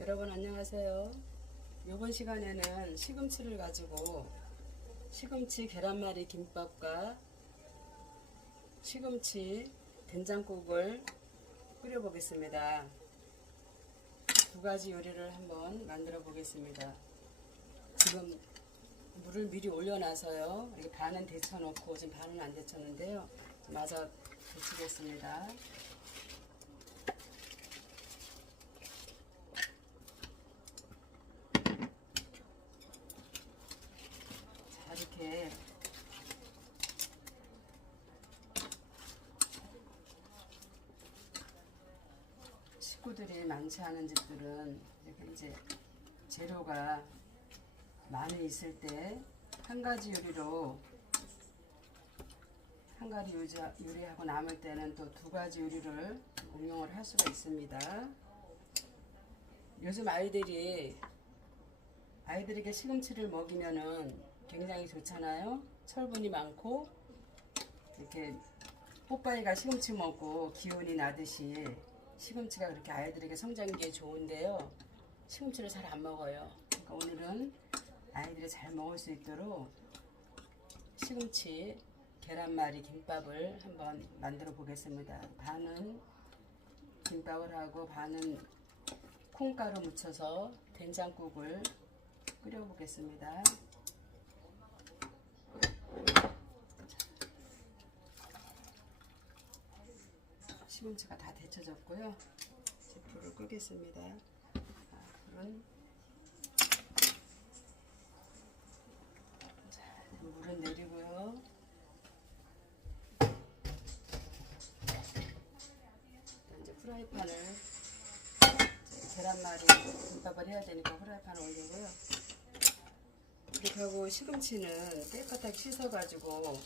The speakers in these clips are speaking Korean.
여러분 안녕하세요. 이번 시간에는 시금치를 가지고 시금치 계란말이 김밥과 시금치 된장국을 끓여 보겠습니다. 두 가지 요리를 한번 만들어 보겠습니다. 지금 물을 미리 올려놔서요. 이렇게 반은 데쳐 놓고 지금 반은 안 데쳤는데요. 마저 데치겠습니다. 자, 이렇게 식구들이 많지 않은 집들은 이렇게 이제 재료가 많이 있을 때 한 가지 요리로 한 가지 요리하고 남을 때는 또 두 가지 요리를 응용을 할 수가 있습니다. 요즘 아이들에게 시금치를 먹이면은 굉장히 좋잖아요. 철분이 많고 이렇게 뽀빠이가 시금치 먹고 기운이 나듯이 시금치가 그렇게 아이들에게 성장기에 좋은데요. 시금치를 잘 안 먹어요. 그러니까 오늘은 아이들이 잘 먹을 수 있도록 시금치 계란말이 김밥을 한번 만들어 보겠습니다. 반은 김밥을 하고 반은 콩가루 묻혀서 된장국을 끓여 보겠습니다. 시금치가 다 데쳐졌고요. 이제 불을 끄겠습니다. 물은 내리고요. 이제 프라이팬을 계란말이 김밥을 해야 되니까 프라이팬을 올리고요. 이렇게 하고 시금치는 깨끗하게 씻어가지고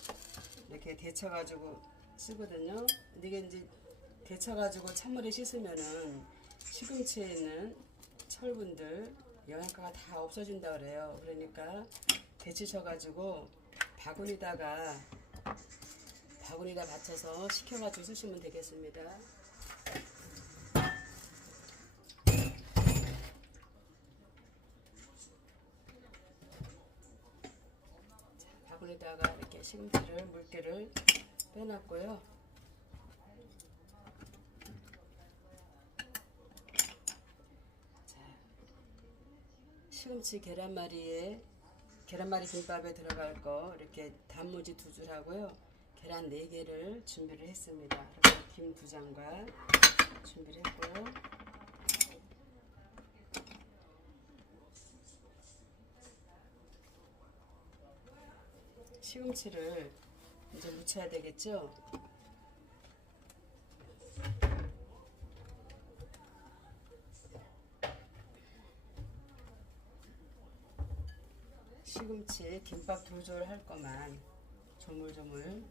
이렇게 데쳐가지고 쓰거든요. 근데 이게 이제 데쳐가지고 찬물에 씻으면은 시금치에 있는 철분들 영양가가 다 없어진다 그래요. 그러니까 데치셔가지고 바구니다 받쳐서 식혀가지고 쓰시면 되겠습니다. 자, 바구니다가 이렇게 시금치를 물기를 빼놨고요. 자, 시금치 계란말이 김밥에 들어갈 거 이렇게 단무지 2줄 하고요. 계란 4개를 준비를 했습니다. 그리고 김 2장과 준비를 했고요. 시금치를 이제 무쳐야 되겠죠? 시금치 김밥 2줄 할 거만 조물조물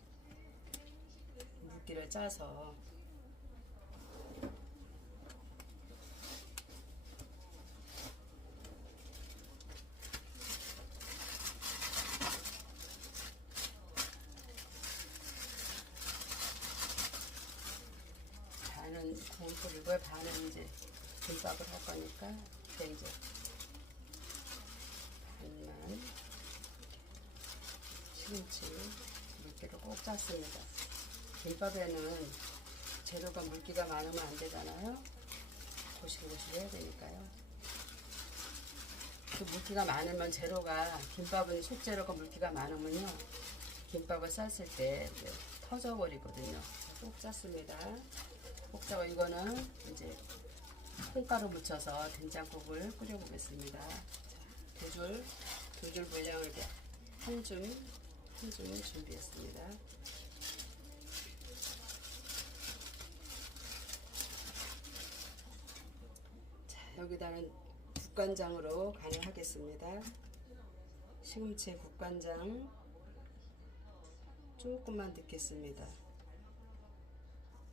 물기를 짜서 반은 구운 끓이고 반은 이제 김밥을 할 거니까 이제 반만 시금치 물기를 꼭 짰습니다. 김밥에는 재료가 물기가 많으면 안 되잖아요. 고실고실 해야 되니까요. 그 물기가 많으면 김밥은 속재료가 물기가 많으면요. 김밥을 쌌을 때 터져버리거든요. 꼭 짰습니다. 꼭 짜고 이거는 이제 콩가루 묻혀서 된장국을 끓여보겠습니다. 두 줄 분량을 이렇게 한 줌 준비했습니다. 자, 여기다는 국간장으로 간을 하겠습니다. 시금치에 국간장 조금만 넣겠습니다.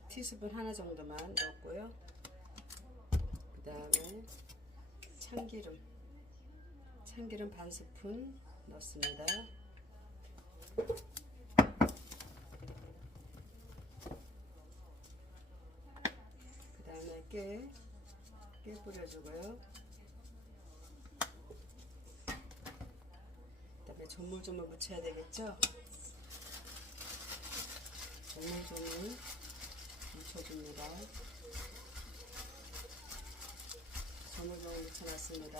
티스푼 하나 정도만 넣었고요. 그 다음에 참기름 반 스푼 넣습니다. 그 다음에 깨 깨 뿌려주고요. 그다음에 조물조물 묻혀야 되겠죠? 조물조물 묻혀줍니다. 조물조물 묻혀놨습니다.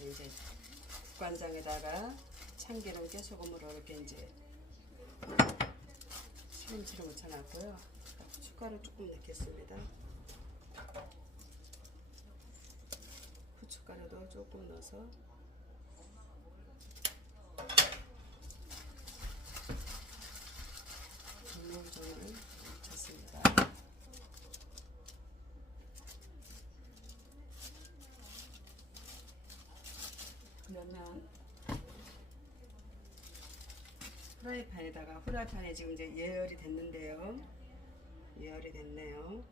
이제 국간장에다가 참기름, 깨소금으로 이렇게 이제 시금치를 묻혀놨고요. 후춧가루 조금 넣겠습니다. 후춧가루도 조금 넣어서 조물조물 묻혔습니다. 그러면 후라이팬에 지금 이제 예열이 됐는데요. 예열이 됐네요.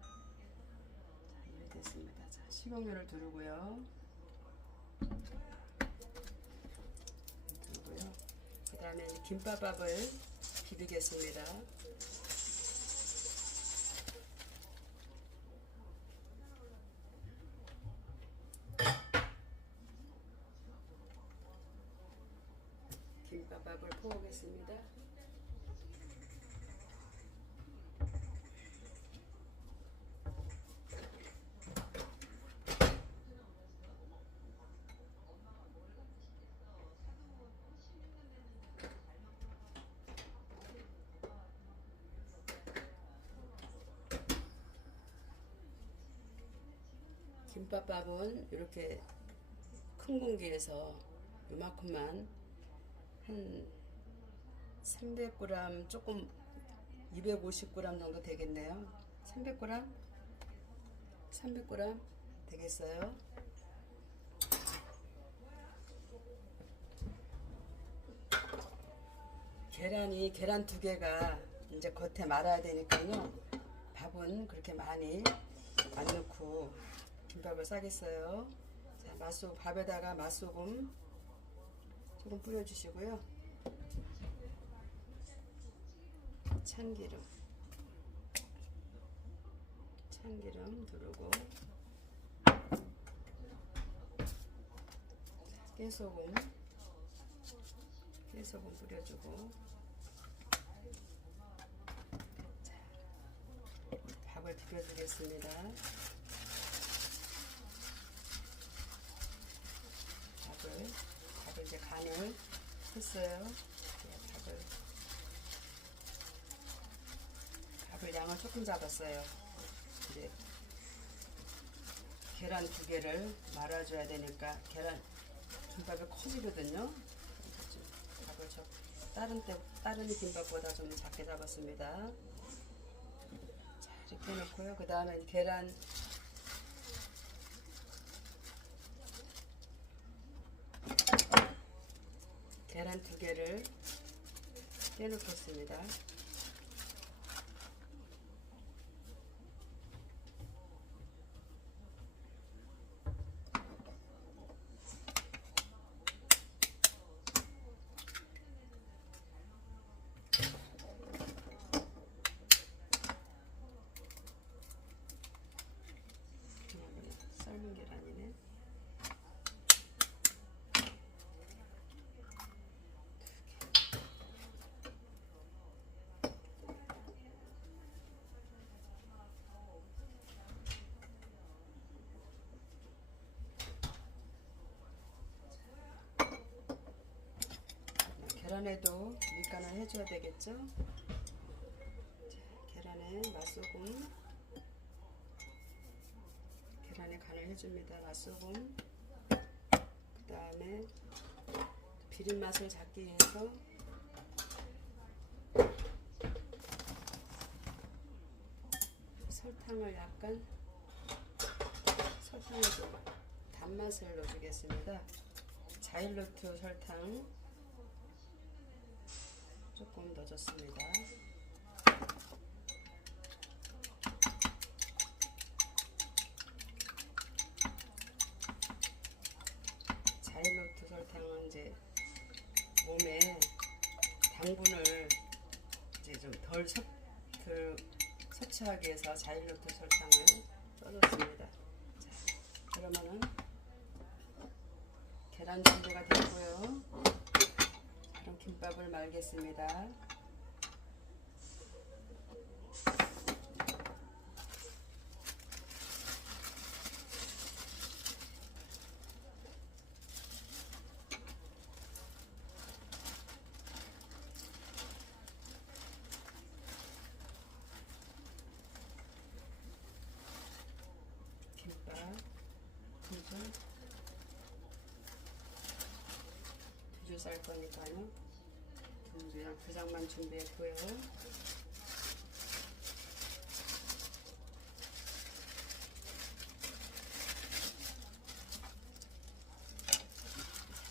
자, 예열이 됐습니다. 자, 식용유를 두르고요. 그 다음에 김밥밥을 비비겠습니다. 김밥밥을 퍼오겠습니다. 김밥밥은 이렇게 큰 공기에서 요만큼만 한 300g 조금 250g 정도 되겠네요. 300g? 300g 되겠어요. 계란 2개가 이제 겉에 말아야 되니까요. 밥은 그렇게 많이 안 넣고 김밥을 싸겠어요. 자, 밥에다가 맛소금 조금 뿌려주시고요. 참기름 두르고 깨소금 뿌려주고 자, 밥을 비벼주겠습니다. 밥을 이제 간을 했어요. 밥을 양을 조금 잡았어요. 이제 계란 2개를 말아줘야 되니까 김밥이 커지거든요. 밥을 다른 김밥보다 좀 작게 잡았습니다. 자, 이렇게 놓고요. 그 다음에 계란 2개를 떼놓겠습니다. 삶은 계란이네. 계란에도 밑간을 해줘야 되겠죠? 자, 계란에 맛소금, 계란에 간을 해줍니다. 맛소금. 그 다음에 비린 맛을 잡기 위해서 설탕을 단맛을 넣어주겠습니다. 자일로트 설탕 조금 넣어줬습니다. 자일로트 설탕은 이제 몸에 당분을 이제 좀 덜 설치하기 위해서 자일로트 설탕을 써줬습니다. 자, 그러면은 계란 준비가 됐고요. 그럼 김밥을 말겠습니다. 김밥 두 줄 쌀 거니까요. 그냥 2장만 준비했고요.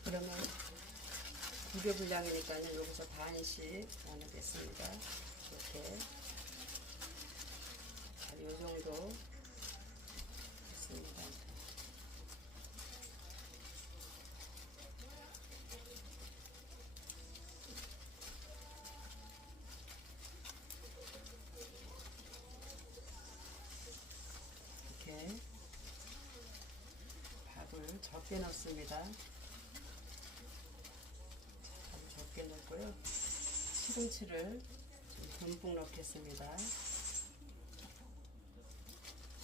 그러면 2개 분량이니까요. 여기서 반씩 나누겠습니다. 이렇게 이 정도 됐습니다. 이렇게 밥을 적게 넣습니다. 밥을 적게 넣고요. 시금치를 좀 듬뿍 넣겠습니다.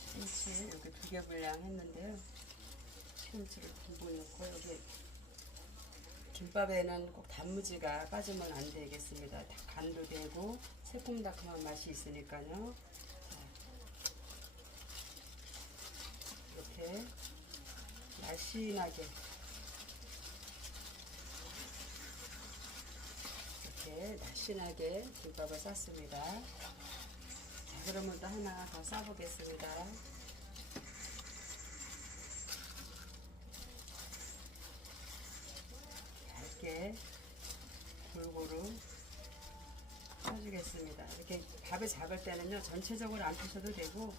시금치 여기 2개 분량 했는데요. 시금치를 듬뿍 넣고 여기 김밥에는 꼭 단무지가 빠지면 안 되겠습니다. 간도 되고 새콤달콤한 맛이 있으니까요. 이렇게 날씬하게 김밥을 쌌습니다. 자, 그러면 또 하나 더 싸보겠습니다. 얇게 골고루 펴주겠습니다. 이렇게 밥을 잡을 때는요, 전체적으로 안 펴셔도 되고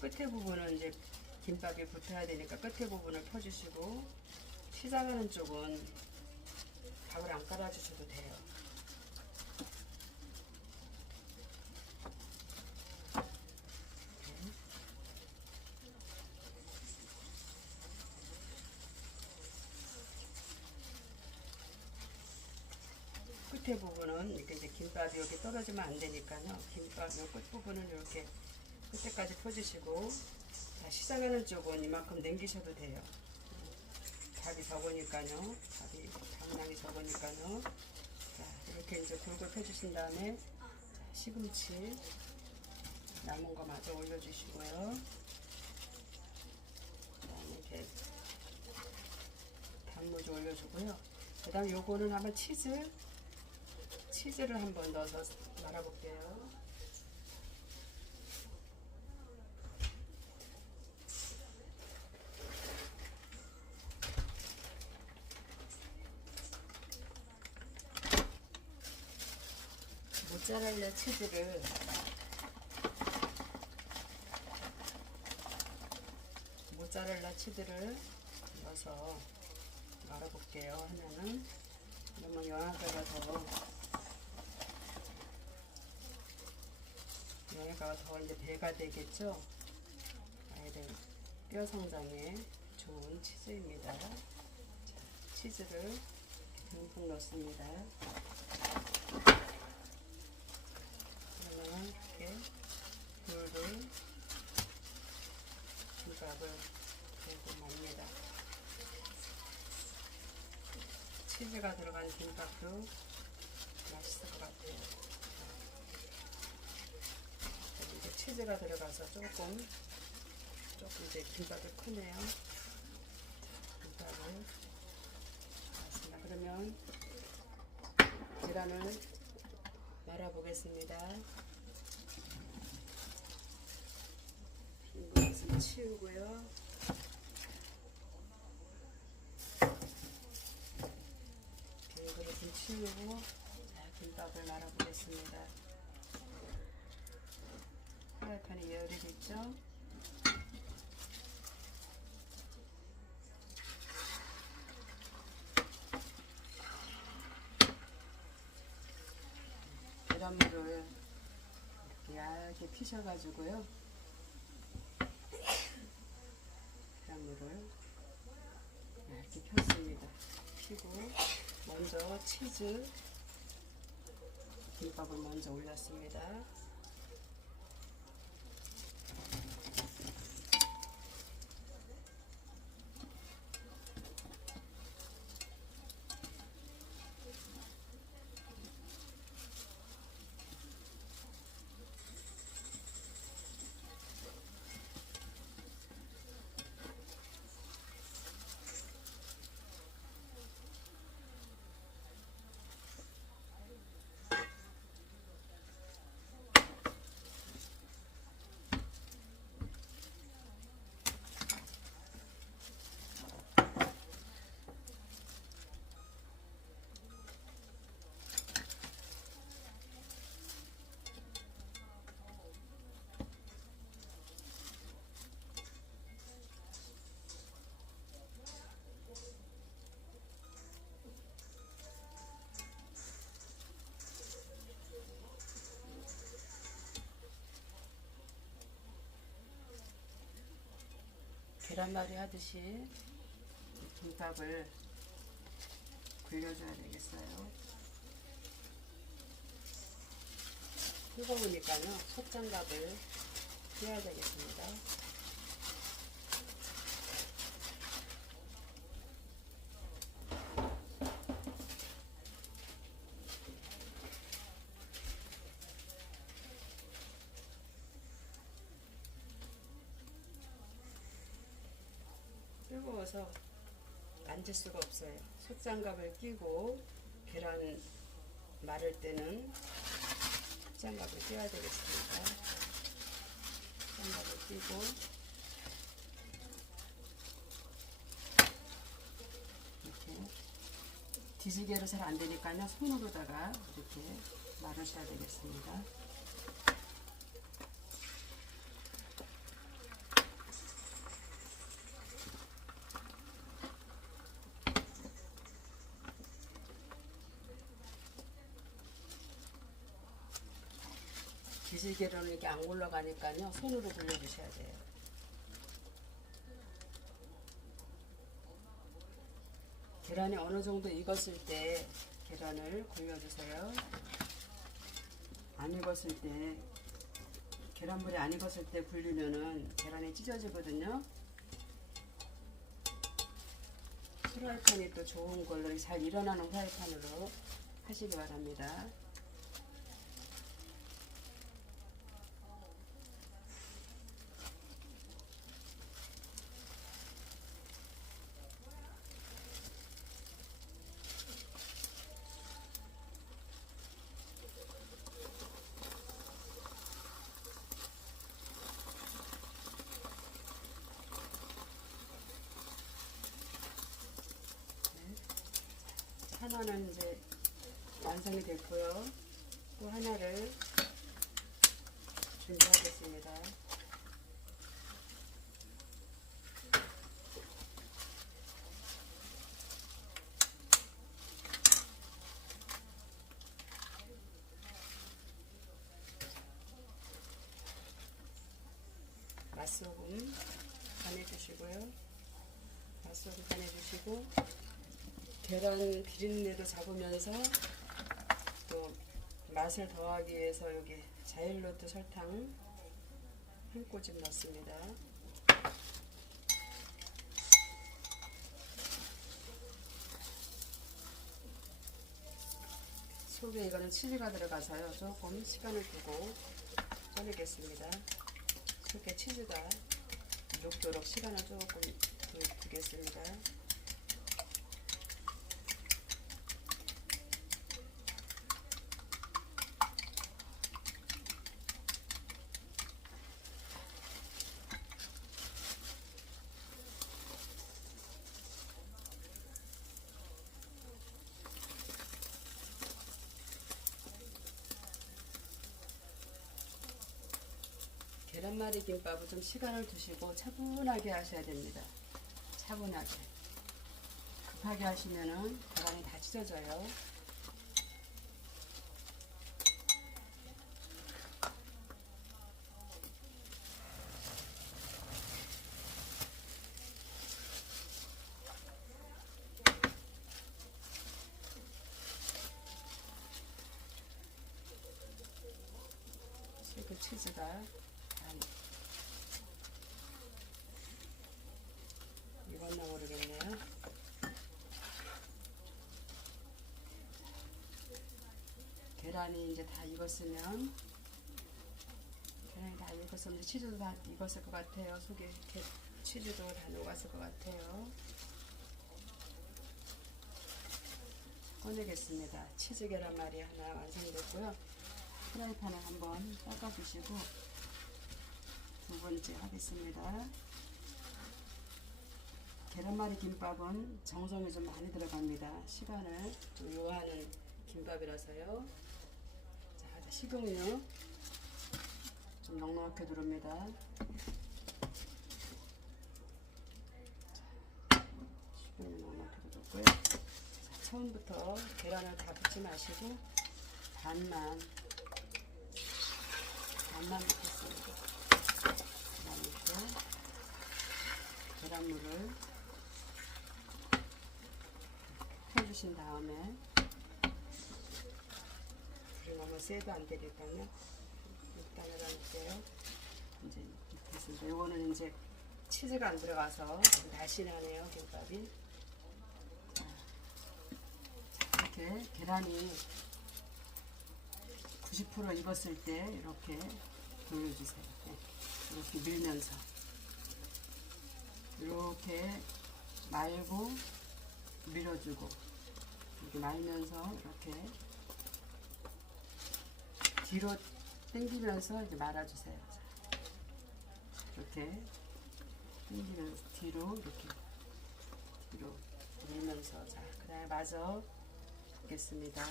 끝에 부분은 이제 김밥이 붙어야 되니까 끝에 부분을 펴주시고 시작하는 쪽은 밥을 안 깔아주셔도 돼요. 끝에 부분은 이렇게 이제 김밥이 여기 떨어지면 안 되니까요. 김밥 끝 부분은 이렇게 끝에까지 펴주시고, 자, 시작하는 쪽은 이만큼 남기셔도 돼요. 밥이 적으니까요. 밥량이 적으니까요. 자, 이렇게 이제 골고루 펴주신 다음에 자, 시금치 남은 거 마저 올려주시고요. 그다음에 이렇게 단무지 올려주고요. 그다음 요거는 한번 치즈를 한번 넣어서 말아볼게요. 모짜렐라 치즈를 넣어서 말아볼게요. 하면은 그러면 영양가가 더 이제 배가 되겠죠. 아이들 뼈 성장에 좋은 치즈입니다. 자, 치즈를 듬뿍 넣습니다. 그러면 이렇게 돌돌 김밥을 대고 맙니다. 치즈가 들어간 김밥도 맛있을 것 같아요. 이제 치즈가 들어가서 조금 이제 김밥이 크네요. 김밥을 맞습니다. 그러면 계란을 말아보겠습니다. 빈 그릇을 치우고요. 빈 그릇을 치우고 김밥을 말아보겠습니다. 프라이팬에 예열이 됐죠? 계란물을 이렇게 얇게 피셔가지고요. 계란물을 얇게 폈습니다. 피고 먼저 치즈 김밥을 먼저 올렸습니다. 계란말이 하듯이 김밥을 굴려줘야 되겠어요. 뜨거우니까요, 솥장갑을 껴야 되겠습니다. 뜨거워서 앉을 수가 없어요. 솥장갑을 끼고 계란 마를 때는 솥장갑을 끼워야 되겠습니다. 솥장갑을 끼고 이렇게 뒤지개로 잘 안 되니까요, 손으로다가 이렇게 말으셔야 되겠습니다. 뒤지개로는 이렇게 안 굴러가니까요, 손으로 굴려주셔야 돼요. 계란이 어느 정도 익었을 때 계란을 굴려주세요. 안 익었을 때, 계란물이 안 익었을 때 굴리면은 계란이 찢어지거든요. 프라이팬이 또 좋은 걸로 잘 일어나는 프라이팬으로 하시기 바랍니다. 하나는 이제 완성이 됐고요. 또 하나를 준비하겠습니다. 맛소금 간해주시고요. 맛소금 간해주시고 계란 비린내도 잡으면서 또 맛을 더하기 위해서 여기 자일로트 설탕 한 꼬집 넣습니다. 속에 이거는 치즈가 들어가서요, 조금 시간을 두고 쪄내겠습니다. 속에 치즈가 녹도록 시간을 조금 두겠습니다. 계란말이 김밥은 좀 시간을 두시고 차분하게 하셔야 됩니다. 차분하게. 급하게 하시면은 계란이 다 찢어져요. 이만큼 치즈가 다 익었나 모르겠네요. 계란이 이제 다 익었으면, 계란이 다 익었으면 치즈도 다 익었을 것 같아요. 속에 이렇게 치즈도 다 녹았을 것 같아요. 꺼내겠습니다. 치즈 계란말이 하나 완성됐고요. 프라이팬을 한번 닦아주시고 두 번째 하겠습니다. 계란말이 김밥은 정성이 좀 많이 들어갑니다. 시간을 좀 요하는 김밥이라서요. 자, 식용유 좀 넉넉하게 두릅니다. 식용유 넉넉하게 두고요. 처음부터 계란을 다 붓지 마시고 반만 넣겠습니다. 반만 넣고 계란물을 펴주신 다음에, 불이 너무 세도 안 되니까요. 일단은 넣을게요. 이제 됐습니다. 요거는 이제 치즈가 안 들어가서 날씬하네요, 김밥이. 이렇게 계란이 90% 익었을 때 이렇게 돌려주세요. 네. 이렇게 밀면서 이렇게 말고 밀어주고, 이렇게 말면서 이렇게 뒤로 당기면서 이렇게 말아주세요. 이렇게 당기면서 뒤로 이렇게 뒤로 밀면서, 자, 그다음에 마저 붓겠습니다.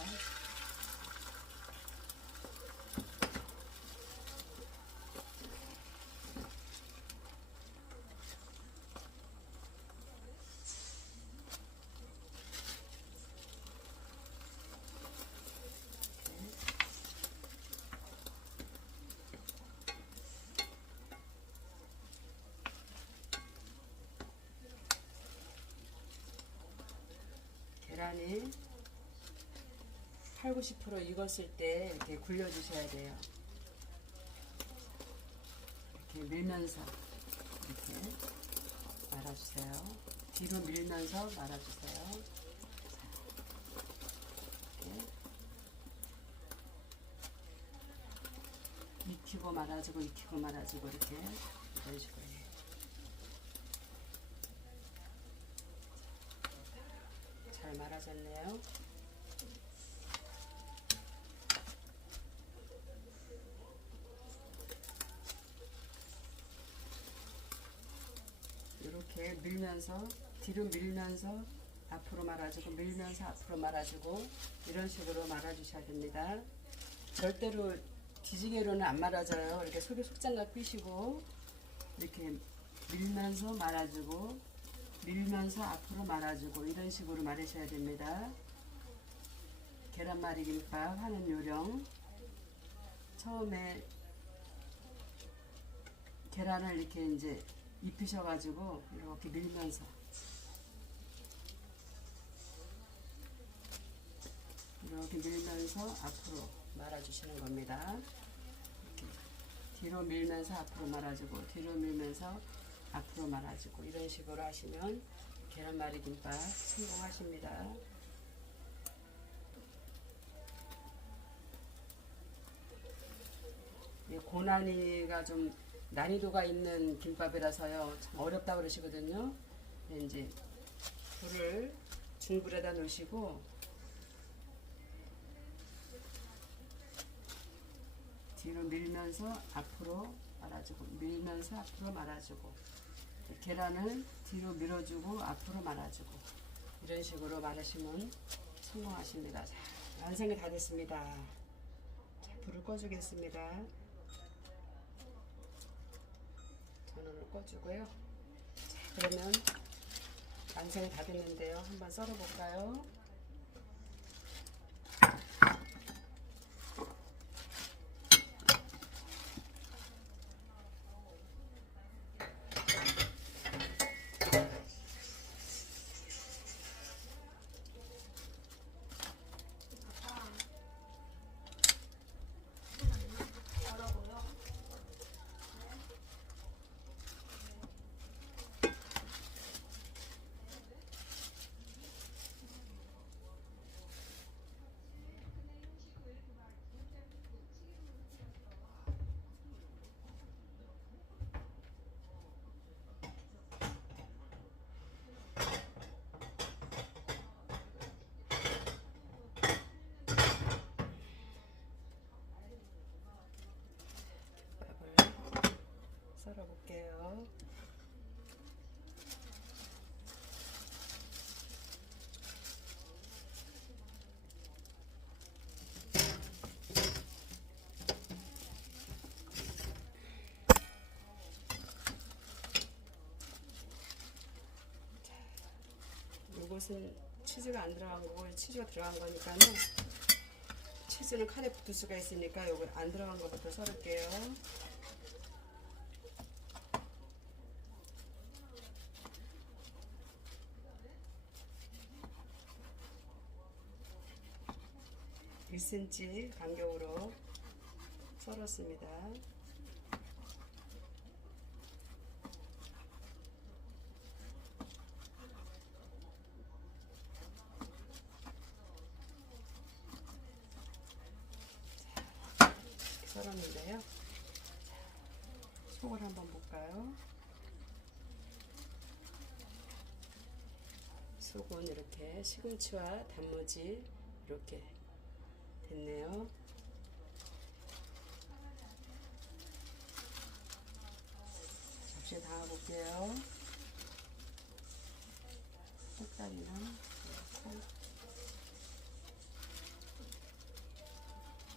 계란이 80~90% 익었을 때 이렇게 굴려주셔야 돼요. 이렇게 밀면서 이렇게 말아주세요. 뒤로 밀면서 말아주세요. 이렇게 익히고 말아주고 익히고 말아주고 이렇게 이런 식으로 해요. 잘 말아졌네요. 이렇게 밀면서 뒤로 밀면서 앞으로 말아주고 밀면서 앞으로 말아주고 이런 식으로 말아주셔야 됩니다. 절대로 뒤지개로는 안 말아져요. 이렇게 속에 속장갑 끼시고 이렇게 밀면서 말아주고 밀면서 앞으로 말아주고 이런 식으로 말으셔야 됩니다. 계란말이 김밥 하는 요령, 처음에 계란을 이렇게 이제 입히셔가지고 이렇게 밀면서 이렇게 밀면서 앞으로 말아주시는 겁니다. 이렇게 뒤로 밀면서 앞으로 말아주고 뒤로 밀면서 앞으로 말아주고 이런 식으로 하시면 계란말이 김밥 성공하십니다. 고난이가 좀 난이도가 있는 김밥이라서요 참 어렵다 그러시거든요. 이제 불을 중불에다 놓으시고 뒤로 밀면서 앞으로 말아주고 밀면서 앞으로 말아주고 계란을 뒤로 밀어주고 앞으로 말아주고 이런 식으로 말하시면 성공하십니다. 자, 완성이 다 됐습니다. 자, 불을 꺼주겠습니다. 전원을 꺼주고요. 자, 그러면 완성이 다 됐는데요. 한번 썰어 볼까요? 썰어 볼게요. 이것은 치즈가 안 들어간 거고 치즈가 들어간 거니까는 치즈는 칼에 붙을 수가 있으니까 이거 안 들어간 것부터 썰을게요. (1cm) 간격으로 썰었습니다. 썰었는데요. 속을 한번 볼까요? 속은 이렇게 시금치와 단무지 이렇게 됐네요. 접시에 담아볼게요. 색깔이랑 넣고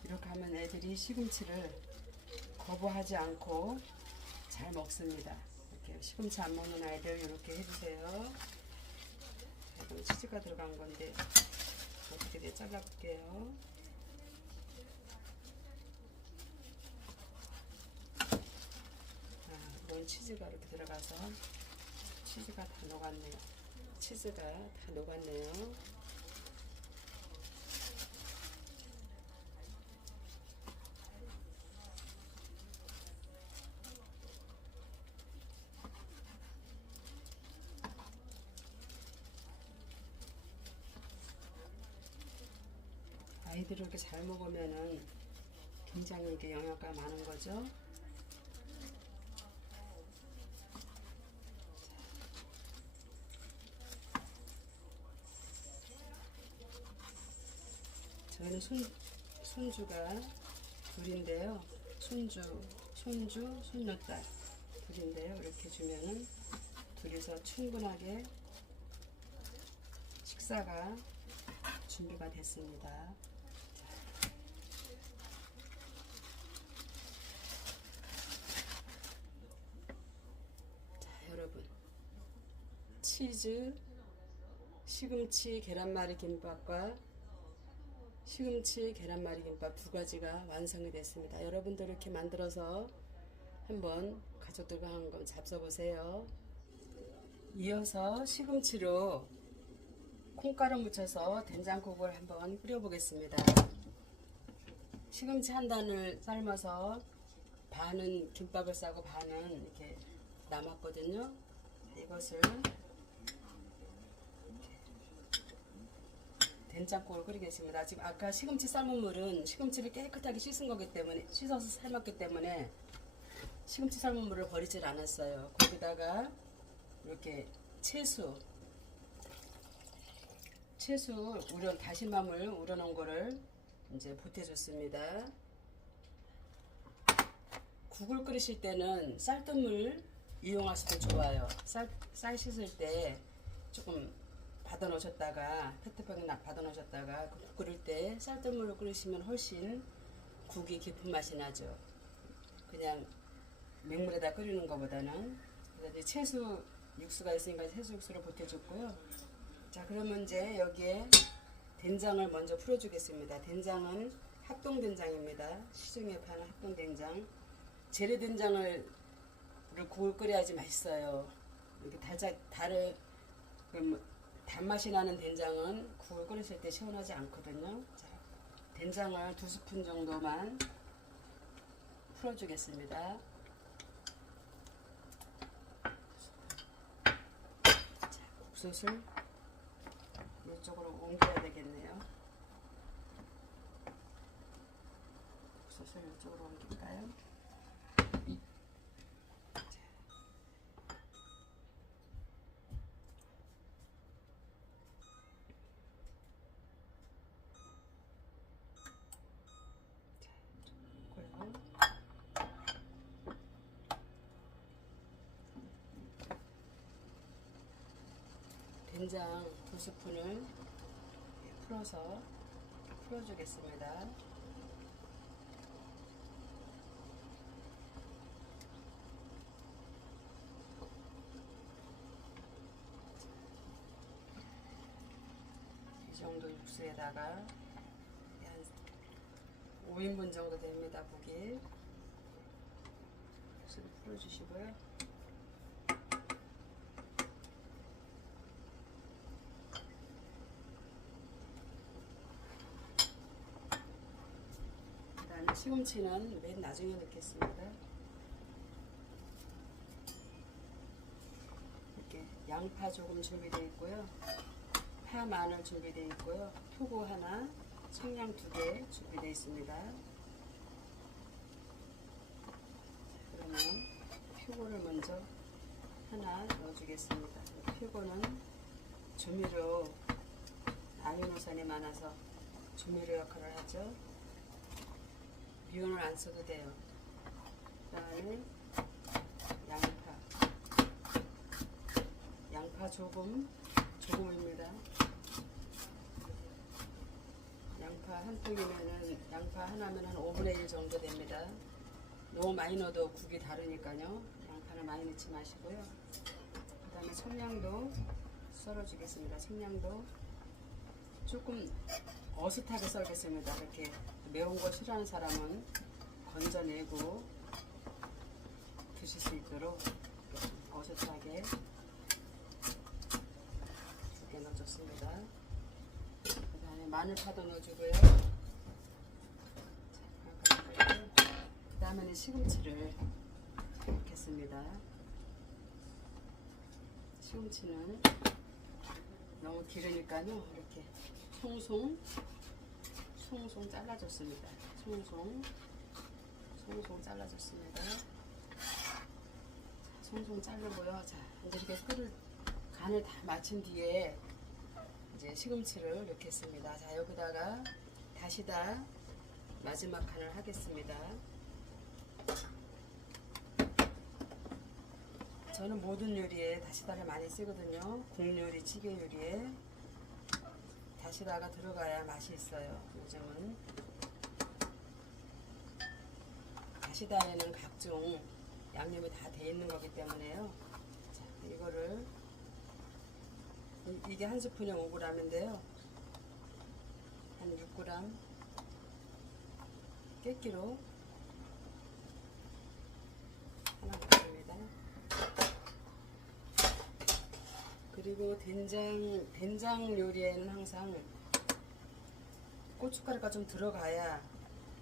이렇게 하면 애들이 시금치를 거부하지 않고 잘 먹습니다. 이렇게 시금치 안 먹는 아이들 이렇게 해주세요. 이건 치즈가 들어간 건데 어떻게 잘라볼게요. 이건 치즈가 이렇게 들어가서 치즈가 다 녹았네요. 치즈가 다 녹았네요. 아이들이 이렇게 잘 먹으면은 굉장히 이게 영양가 많은 거죠. 저희는 손주가 둘인데요. 손주, 손녀딸 둘인데요. 이렇게 주면은 둘이서 충분하게 식사가 준비가 됐습니다. 자, 여러분, 치즈, 시금치 계란말이 김밥과 시금치 계란말이 김밥 두 가지가 완성이 됐습니다. 여러분들 이렇게 만들어서 한번 가족들과 한번 잡숴보세요. 이어서 시금치로 콩가루 묻혀서 된장국을 한번 끓여보겠습니다. 시금치 한 단을 삶아서 반은 김밥을 싸고 반은 이렇게 남았거든요. 이것을 된장국을 끓이겠습니다. 지금 아까 시금치 삶은 물은 시금치를 깨끗하게 씻은 거기 때문에 씻어서 삶았기 때문에 시금치 삶은 물을 버리질 않았어요. 거기다가 이렇게 채수 다시마물 우려놓은 거를 이제 보태줬습니다. 국을 끓이실 때는 쌀뜨물 이용하셔도 좋아요. 쌀 씻을 때 조금 받아 놓으셨다가 페트병에 받아 놓으셨다가 국 끓일 때 쌀뜨물로 끓이시면 훨씬 국이 깊은 맛이 나죠. 그냥 맹물에다 끓이는 것보다는. 그래서 이제 채수 육수가 있으니까 채수 육수를 보태줬고요. 자, 그러면 이제 여기에 된장을 먼저 풀어주겠습니다. 된장은 합동된장입니다. 시중에 파는 합동된장. 재래된장을 국을 끓여야지 맛있어요. 이렇게 단맛이 나는 된장은 국을 끓였을 때 시원하지 않거든요. 자, 된장을 2스푼 정도만 풀어주겠습니다. 자, 국솥을 이쪽으로 옮겨야 되겠네요. 국솥을 이쪽으로 옮길까요? 된장 2스푼을 풀어주겠습니다. 이 정도 육수에다가 한 5인분 정도 됩니다. 고기 육수를 풀어주시고요. 시금치는 맨 나중에 넣겠습니다. 이렇게 양파 조금 준비되어 있고요. 파 마늘 준비되어 있고요. 표고 하나, 청양 2개 준비되어 있습니다. 그러면 표고를 먼저 하나 넣어주겠습니다. 표고는 조미료 아미노산이 많아서 조미료 역할을 하죠. 미온을 안 써도 돼요. 그 다음에 양파 조금입니다. 양파 한 통이면은 양파 하나면 한 5분의 1 정도 됩니다. 너무 많이 넣어도 국이 다르니까요. 양파는 많이 넣지 마시고요. 그 다음에 청양도 썰어주겠습니다. 청양도 조금 어슷하게 썰겠습니다. 이렇게 매운 거 싫어하는 사람은 건져내고 드실 수 있도록 어슷하게 이렇게 넣어줬습니다. 그 다음에 마늘파도 넣어주고요. 그 다음에는 시금치를 넣겠습니다. 시금치는 너무 기르니까요. 이렇게 송송 잘라줬습니다. 송송 잘라줬습니다. 송송 자르고요. 자, 이제 이렇게 간을 다 맞춘 뒤에 이제 시금치를 넣겠습니다. 자, 여기다가 다시다 마지막 간을 하겠습니다. 저는 모든 요리에 다시다를 많이 쓰거든요. 국요리, 찌개 요리에 다시다가 들어가야 맛이 있어요. 요즘은 다시다에는 각종 양념이 다 돼 있는 거기 때문에요. 자, 이거를 이게 한 스푼에 5g인데요. 한 6g 깨끼로 하나 넣습니다. 그리고 된장 요리에는 항상 고춧가루가 좀 들어가야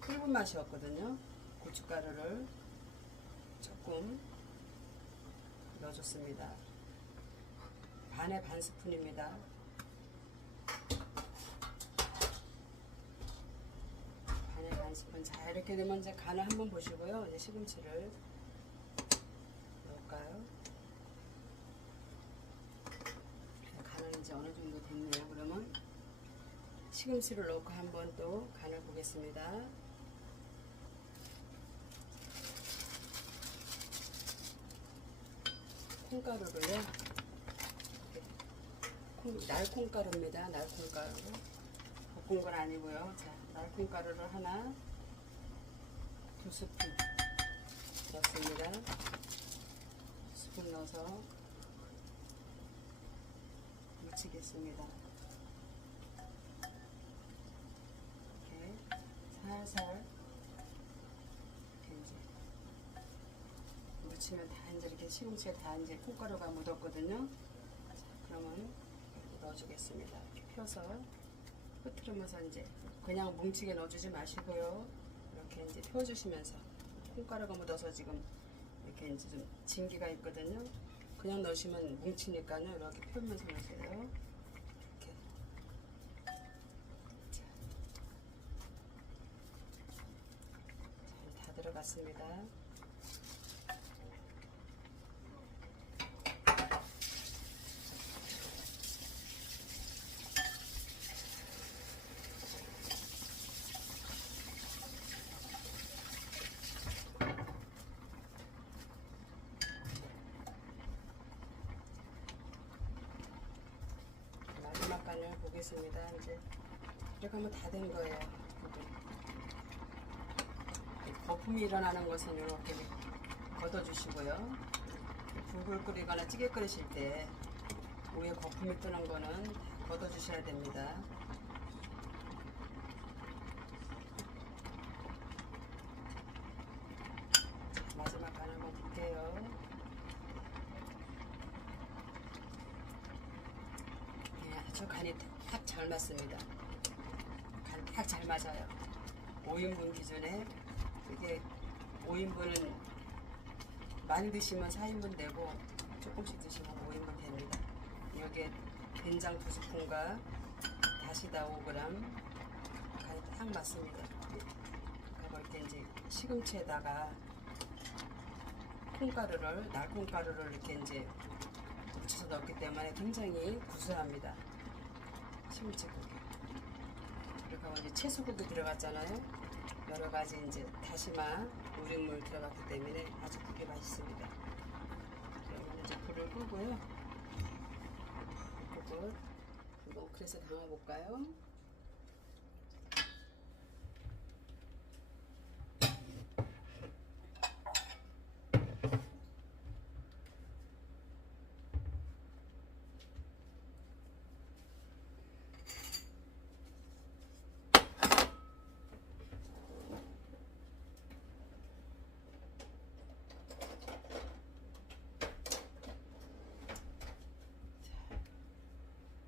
끓은 맛이 없거든요. 고춧가루를 조금 넣어줬습니다. 반에 반 스푼입니다. 반에 반 스푼. 자, 이렇게 되면 이제 간을 한번 보시고요. 이제 시금치를 넣을까요? 간은 이제 어느 정도 됐네요. 그러면 시금치를 넣고 한번 또 간을 보겠습니다. 콩가루를요. 날콩가루입니다. 날콩가루. 볶은 건 아니고요. 자, 날콩가루를 하나, 2스푼 넣습니다. 2스푼 넣어서 묻히겠습니다. 이렇게 살살 이렇게 이제 묻히면 다 이제 이렇게 시금치에 다 이제 콩가루가 묻었거든요. 자, 그러면 넣어주겠습니다. 이렇게 펴서 흐트러면서 이제 그냥 뭉치게 넣어주지 마시고요. 이렇게 이제 펴주시면서 콩가루가 묻어서 지금 이렇게 이제 좀 진기가 있거든요. 그냥 넣으시면 뭉치니까요. 이렇게 펴면서 넣으세요. 이렇게. 자, 다 들어갔습니다. 면을 보겠습니다. 이제 이렇게 하면 다 된 거예요. 거품이 일어나는 것은 이렇게 걷어주시고요. 국을 끓이거나 찌개 끓이실 때 위에 거품이 뜨는 거는 걷어주셔야 됩니다. 마지막 간 한번 볼게요. 네, 아주 간이 딱 잘 맞습니다. 간 딱 잘 맞아요. 5인분 기준에 이게 5인분은 많이 드시면 4인분 되고 조금씩 드시면 5인분 됩니다. 여기에 된장 2스푼과 다시다 5g 간이 딱 맞습니다. 그리고 이렇게 이제 시금치에다가 콩가루를 날콩가루를 이렇게 이제 묻혀서 넣기 때문에 굉장히 구수합니다. 시금치국이. 그리고 이제 채소국이 들어갔잖아요. 여러 가지 이제 다시마, 우린물 들어갔기 때문에 아주 되게 맛있습니다. 그러면 이제 불을 끄고요. 끄고 한번 그래서 담아볼까요?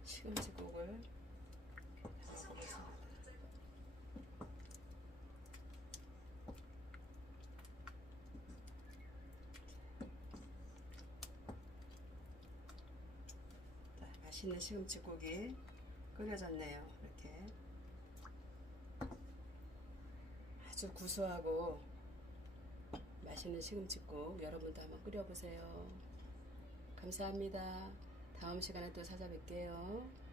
시금치국을 담아보겠습니다. 맛있는 시금치국이 끓여졌네요. 이렇게 아주 구수하고 맛있는 시금치국 여러분도 한번 끓여보세요. 감사합니다. 다음 시간에 또 찾아뵐게요.